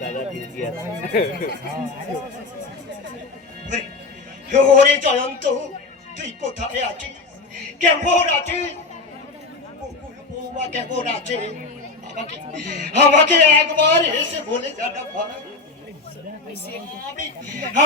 দাদা বিজি আছে। ওরে জয়ন্ত, তুই কোথায় আছিস? কেমন আছিস? বৌমা কেমন আছে? আমাকে আমাকে একবার এসে বলে জানা ভাই।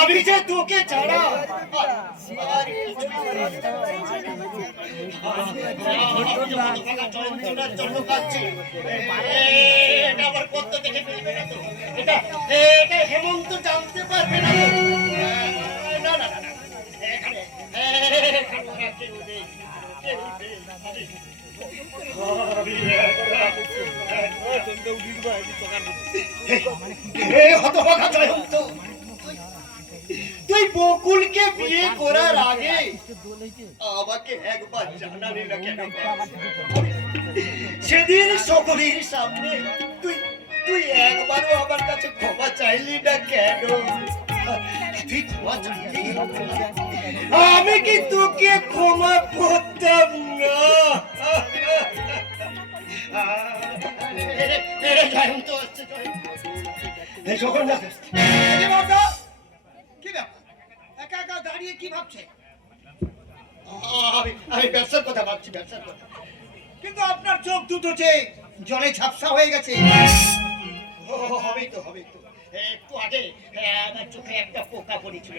আমি যে তোকে ছাড়া আর জয়ন্তটার জন্য কাঁদছি। এটা আবার কত থেকে ফেলবে না তো? এটা এটা হেমন্ত জানতে পারবে না তো? না না না, এখানে কেউ নেই, কেউ নেই। তুই বকুলকে বিয়ে করার আগে আমাকে একবার জানালি না কেন? সেদিন সকলের সামনে তুই তুই একবারও আমার কাছে ক্ষমা চাইলি না কেন? তুই ক্ষমা চাইলি, আমি কি তোকে ক্ষমা করতাম না? দাঁড়িয়ে কি ভাবছে? আমি ব্যবসার কথা ভাবছি, ব্যবসার কথা। কিন্তু আপনার চোখ দুটো যে জলে ঝাপসা হয়ে গেছে। হবেই তো, হবেই তো। একটু আগে আমার চোখে একটা পোকা পড়েছিল,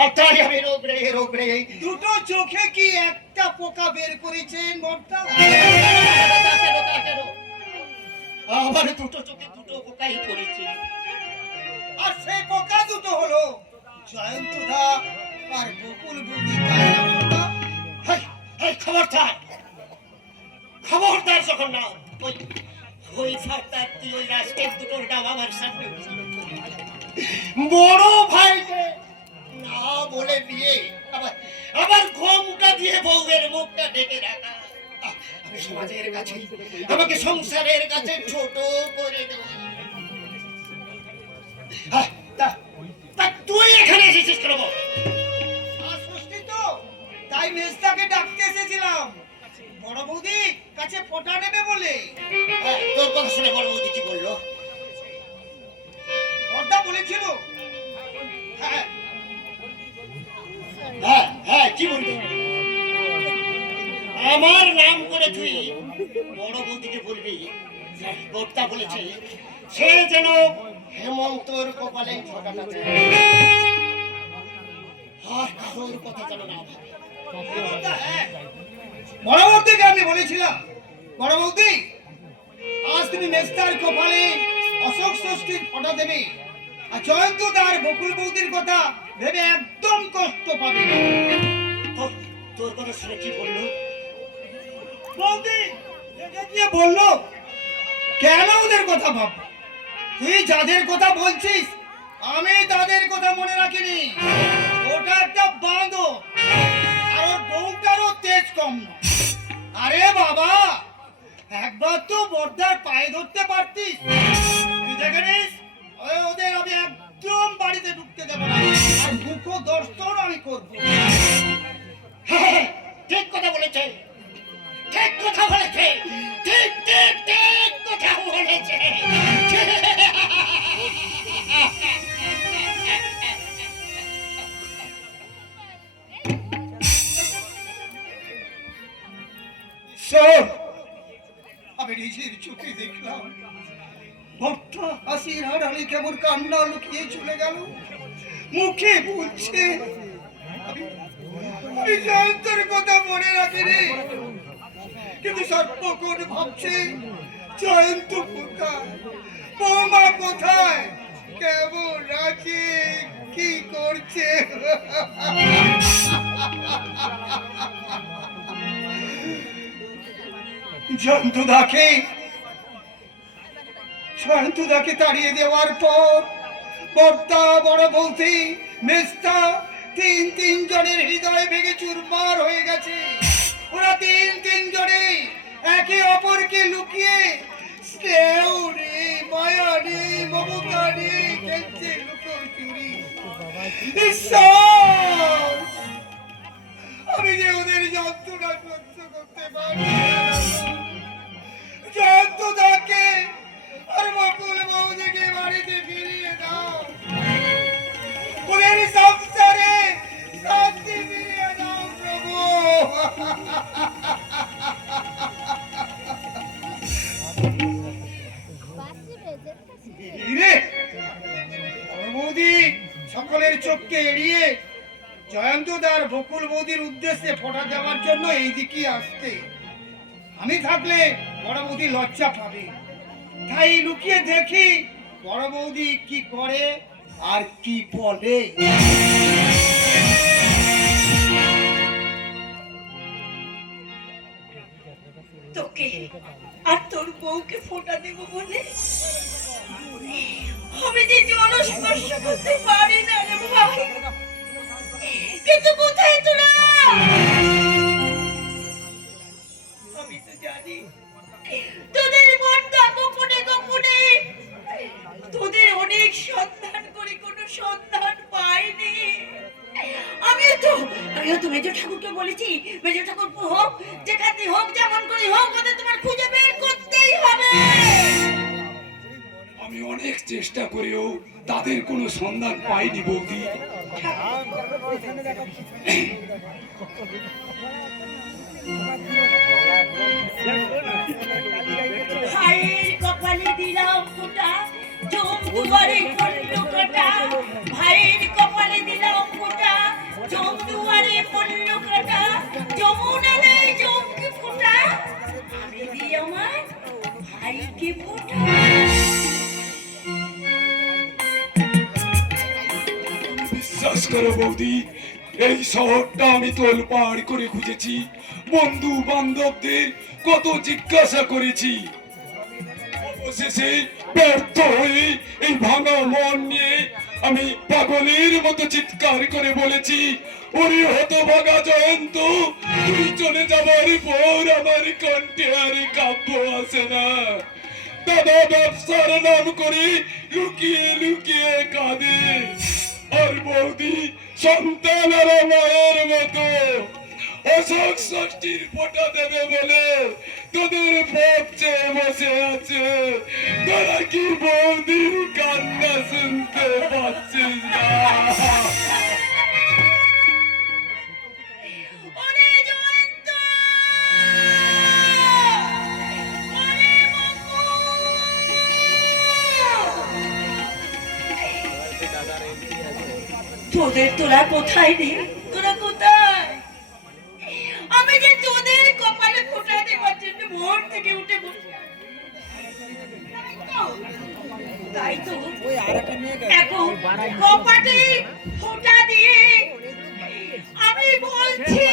আর তাই আমি রোগড়ে দুটো চোখে কি একটা পোকা বের করেছেন বর্তা? আমার দুটো চোখে দুটো পোকাই পড়েছে, আর সেই পোকা দুটো হলো জয়ন্তদা আর বকুল বৌদি। খবরদার, খবরদার যখন না ওই সর্দার তুই ওই রাষ্ট্রের দুটোর নাম আমার সামনে বড় ভাইকে না বলে বিয়ে, আবার ঘোমটা দিয়ে বউয়ের মুখটা ঢেকে রাখা। আমি সমাজের কাছে, আমাকে সংসারের কাছে ছোট করে দেব। তুই এখানে এসেছিস কেন? ষষ্ঠী তো, তাই মেজদাকে ডাকতে এসেছিলাম বড় বৌদি কাছে ফোঁটা নেবে বলে। তোর কথা শুনে বড় বৌদি কি বললো? ওটা বলেছিল। হ্যাঁ হ্যাঁ হ্যাঁ, কি বলবি? আমার নাম করে তুই বড় বৌদিকে বলবি বর্তা বলেছে সে যেন হেমন্তর কপালে ফোঁটাটা দেয়, আর কারোর কথা যেন না ভাবে। বড় বৌদিকে আমি বলেছিলাম, বড় বৌদি আজ তুমি মেজদার কপালে অশোক ষষ্ঠীর ফোঁটা দেবে, আর জয়ন্তদার বকুল বৌদির কথা ভেবে একদম কষ্ট পাবে না। তোর কথা শুনে কি বললো বৌদি? বললো কেন ওদের কথা ভাব? তুই যাদের কথা বলছিস আমি তাদের কথা মনে রাখিনি। ওটা একটা বাঁদর, আর ওর বউটারও তেজ কম না। আরে বাবা, একবার তো বর্দার পায়ে ধরতে পারতিস। তুই দেখে নিস ওদের আমি একদম বাড়িতে ঢুকতে দেবো না, আর মুখ দর্শন আমি করবো। ঠিক কথা বলেছে, ঠিক কথা বলেছে, ঠিক ঠিক ঠিক কথা বলেছে। আমি নিজের চোখে দেখলাম ভক্তা হাসির আড়ালে কেমন কান্না লুকিয়ে চলে গেল। মুখে বলছে আমি জয়ন্তর কথা মনে রাখিনি, কিন্তু সর্বক্ষণ ভাবছে জয়ন্ত কোথায়, বৌমা কোথায়, কেমন আছে, কি করছে। জয়ন্তদাকে তাড়িয়ে দেওয়ার পর বর্তা, বড় বৌদি, মেজদা তিন জনের হৃদয় ভেঙে চুরমার হয়ে গেছে। ওরা তিন জনে একে অপরকে লুকিয়ে স্নেহ নেই, মায়া নেই, মমতা নেই, খেলছে লুকোচুরি। আমি যে ওদের যন্ত্রণা সহ্য করতে পারি। জয়ন্তদাকে আর বকুল বৌদিকে বাড়িতে বৌদিকে এড়িয়ে জয়ন্তদার বকুল বৌদির উদ্দেশ্যে ফোঁটা দেওয়ার জন্য এইদিকে আসতে, আমি থাকলে বড় বৌদি লজ্জা পাবে। তাই লুকিয়ে দেখি বড় বৌদি কি করে আর কি বলে। তোকে আর তোর বউকে ফোঁটা দেব বলে আমি যে জনস্পর্শ করতে পারি না রে ভাই। কিন্তু কোথায় তোরা? আমি তো জানি তোদের মনটা গোপনে গোপনে, তোদের অনেক সন্ধান করে কোনো সন্ধান পাইনি। আমিও তো মেজো ঠাকুরকে বলেছি, মেজো ঠাকুর হোক যেখানে হোক যেমন করে হোক ওদের তোমার খুঁজে বের করতেই হবে। আমি অনেক চেষ্টা করেও তাদের কোনো সন্ধান পাইনি বৌদি। ভাইয়ের কপালে দিলাম ফোঁটা, জম দুয়ারে পড়ল কাটা। ভাইয়ের কপালে দিলাম ফোঁটা, জম দুয়ারে পড়ল কাটা। যমুনা নেই জমকে ফোঁটা, আমি দিই আমার ভাইকে ফোঁটা। বিশ্বাস করো বৌদি, এই শহরটা আমি তোলপাড় করে খুঁজেছি, বন্ধু বান্ধবদের কত জিজ্ঞাসা করেছি, অবশেষে ব্যর্থ হয়ে এই ভাঙা মন নিয়ে আমি পাগলের মতো চিৎকার করে বলেছি, ওরে হতভাগা জয়ন্ত, তুই চলে যাবার পর আমার কণ্ঠে আর কাব্য আসে না। দাদা ব্যবসার নাম করে লুকিয়ে লুকিয়ে কাঁদে, আর বৌদি সন্তান আর মায়ের মতো অশোক ষষ্ঠীর ফোঁটা দেবে বলে তোদের পথ চেয়ে বসে আছে। তোরা কি বৌদির কান্না শুনতে পাচ্ছিস না? ওরে জয়ন্ত, ওরে বকুল, তোদের তোরা কোথায় রে? তোরা কোথায়? আমি যে তোদের কপালে ফোঁটা দেওয়ার জন্য ভোর থেকে উঠে বসে তাই তো এখন কপাটে ফোঁটা দিয়ে আমি বলছি,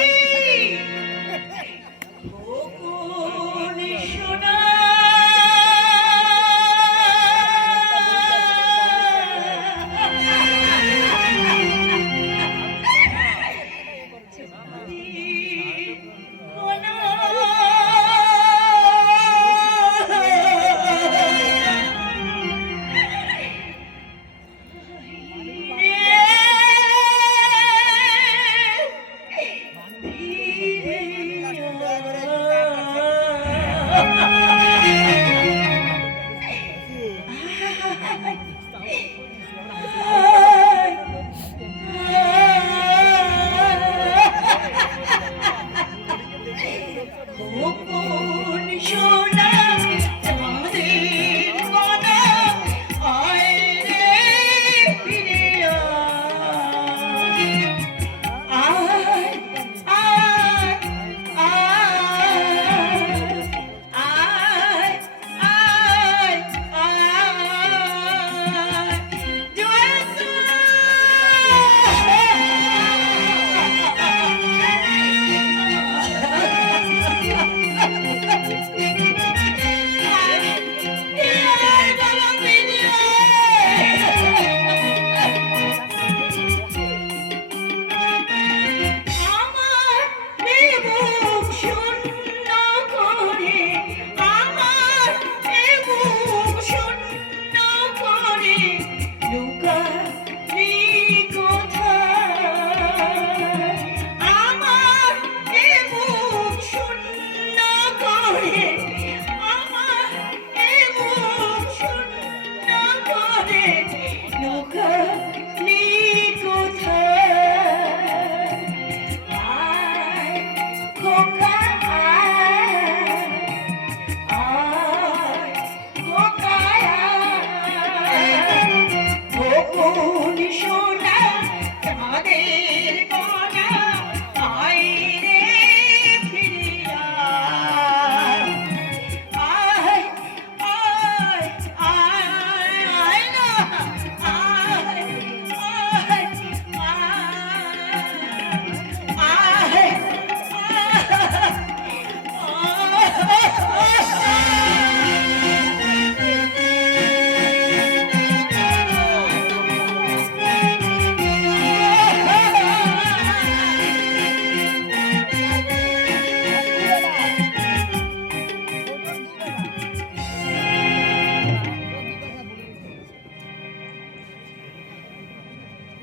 বকুল সোনা,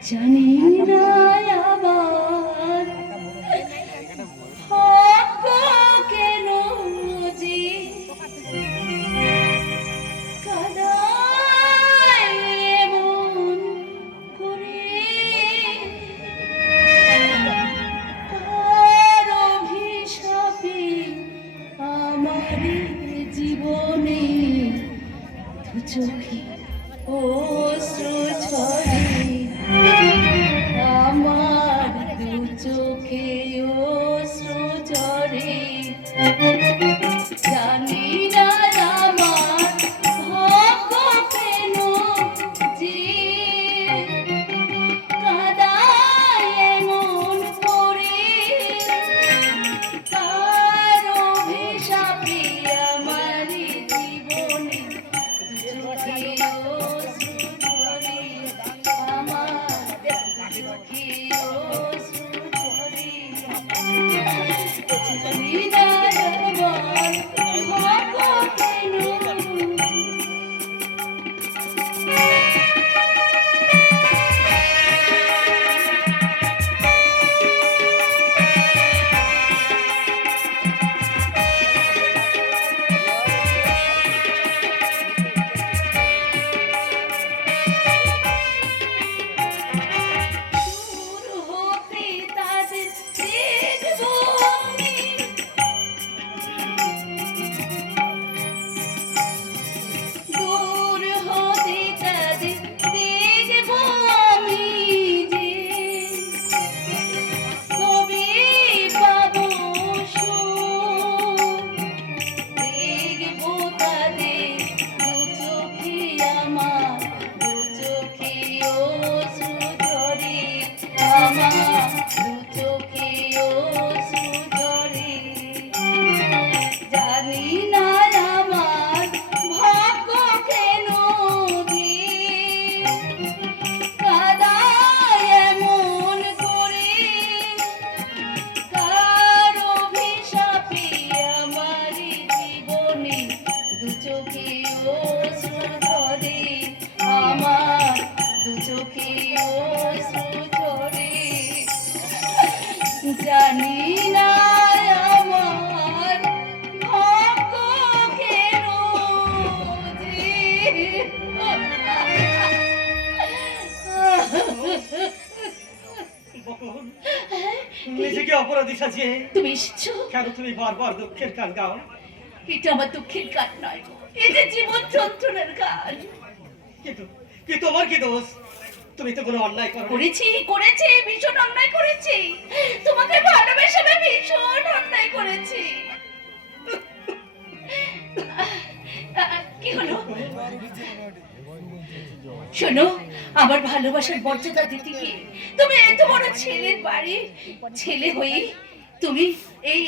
জানি না আমার ভাগ্য কেন যে কাদায় এমন করে, কার অভিশাপে আমার জীবনে দু চোখে অশ্রু ঝরে, আমার দু চোখে অশ্রু ঝরে। জানি না আমার ভাগ্য কেন যে কাদায় এমন করে, কার অভিশাপে আমার জীবনে দু চোখে অশ্রু ঝরে, আমার দু চোখে অশ্রু ঝরে। জানি না আমার ভাগ্য কেন। দূর হতে তাদের দেখবো আমি, দূর হতে তাদের দেখবো আমি যে কবে পাবো সুখ, দেখবো তাদের দু চোখে আমার দু চোখে অশ্রু ঝরে, আমার দু চোখে অশ্রু ঝরে। জানি না আমার ভাগ্য কেন যে কাদায় এমন করে, কার অভিশাপে আমার জীবনে দু চোখে অশ্রু ঝরে, আমার দু চোখে অশ্রু ঝরে। জানি না আমার ভাগ্য কেন বকুল, নিজেকে অপরাধী সাজিয়ে তুমি এসেছো? কেন তুমি বারবার দুঃখের গান গাও? এটা আমার দুঃখের গান নয়, এই যে জীবন যন্ত্রণার গান। কিন্তু কি তোমার কি দোষ? তুমি তো কোনো অন্যায় করো। করেছি করেছি, ভীষণ অন্যায় করেছি, তোমাকে ভালোবেসে আমি ভীষণ অন্যায় করেছি। কি হলো? শোনো, আমার ভালোবাসার মর্যাদা দিতে গিয়ে তুমি এত বড় ছেলের বাড়ি ছেলে হয়ে তুমি এই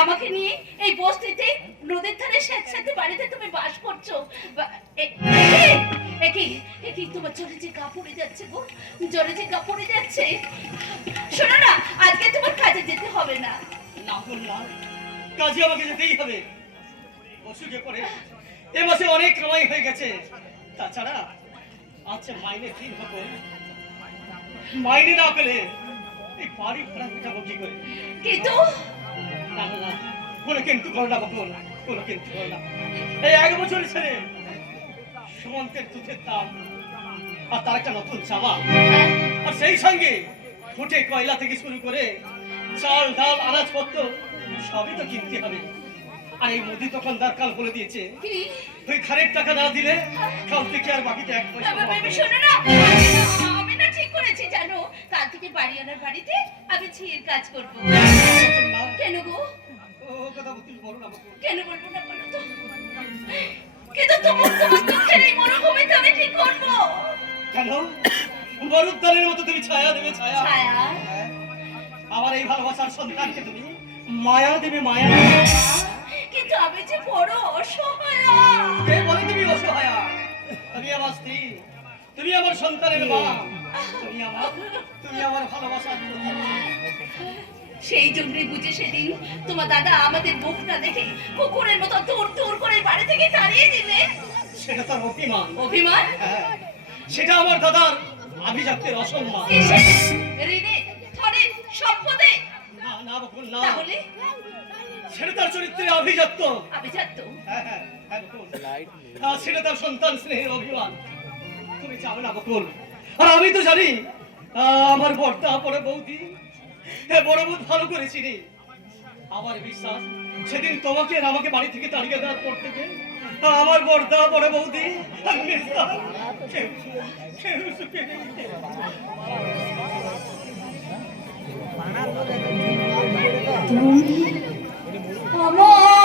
আমাকে নিয়ে এই বস্তিতে নদীর ধারে স্যাঁতস্যাঁতে বাড়িতে তুমি বাস করছো। একই তোমার জলে যে কাপড়ে যাচ্ছে গো, জলে যে কাপড়ে যাচ্ছে। শোনো না, আজকে তোমার কাজে যেতে হবে না। না বললাম, কাজে আমাকে যেতেই হবে। অসুখে পড়ে এ মাসে অনেক কামাই হয়ে গেছে। তাছাড়া আচ্ছা মাইনে দিন হবে, মাইনে না পেলে এই বাড়ি ভাড়া মেটাবো কি করে? কিন্তু না না না, কোনো কিন্তু করো না বকুল, কোনো কিন্তু করো না। এই 1 বছর ছেড়ে সুমন্তের দুধের দাম, আর তার একটা নতুন জামা, আর সেই সঙ্গে ফুটে কয়লা থেকে শুরু করে চাল ডাল আনাজপত্র সবই তো কিনতে হবে। আর এই মুদি দোকানদার কাল বলে দিয়েছে কি তুই ধারের টাকা না দিলে কাল থেকে আর বাকিতে 1 পয়সা পাবো না। শোনো না, আমি না ঠিক করেছি জানো, কাল থেকে বাড়ি আনার বাড়িতে আমি ঝিয়ের কাজ করবো। কেন গো? ও কথা তুই বলো না বকুল। কেন বলবো না বলো তো? কিন্তু তোমার দুঃখের এই মরুভূমিতে আমি কি করবো? কেন মরুদ্যানের মতো তুমি ছায়া দেবে? ছায়া ছায়া? আমার এই ভালোবাসার সন্তানকে তুমি মায়া দেবে, মায়া। কিন্তু আমি যে বড় অসহায়া। কে বলে তুমি অসহায়া? তুমি আমার স্ত্রী, তুমি আমার সন্তানের মা, তুমি আমার ভালোবাসার প্রতীক। সেই জন্যই বুঝে সেদিন তোমার দাদা আমাদের মুখটা দেখে কুকুরের মতো দূর দূর করে বাড়ি থেকে তাড়িয়ে দিলে। সেটা তার অভিমান। অভিমান? হ্যাঁ, সেটা আমার দাদার আভিজাত্যের অসম্মান। কিসে? ঋণে, ধনে, সম্পদে? না না বকুল না, তাহলে সেটা তার চরিত্রে আভিজাত্য। আভিজাত্য? হ্যাঁ হ্যাঁ হ্যাঁ বকুল, সেটা তার সন্তান স্নেহের অভিমান। তুমি চাও না বকুল, আর আমি তো জানি আমার বর্তা বড় বৌদি বড় বৌদ ভালো করেছি রে। আমার বিশ্বাস সেদিন তোমাকে আর আমাকে বাড়ি থেকে তাড়িয়ে দেওয়ার পর থেকে আমার বর্তা বড় বৌদি আর মেজদা কেউ সুখে নেই। তুমি আমার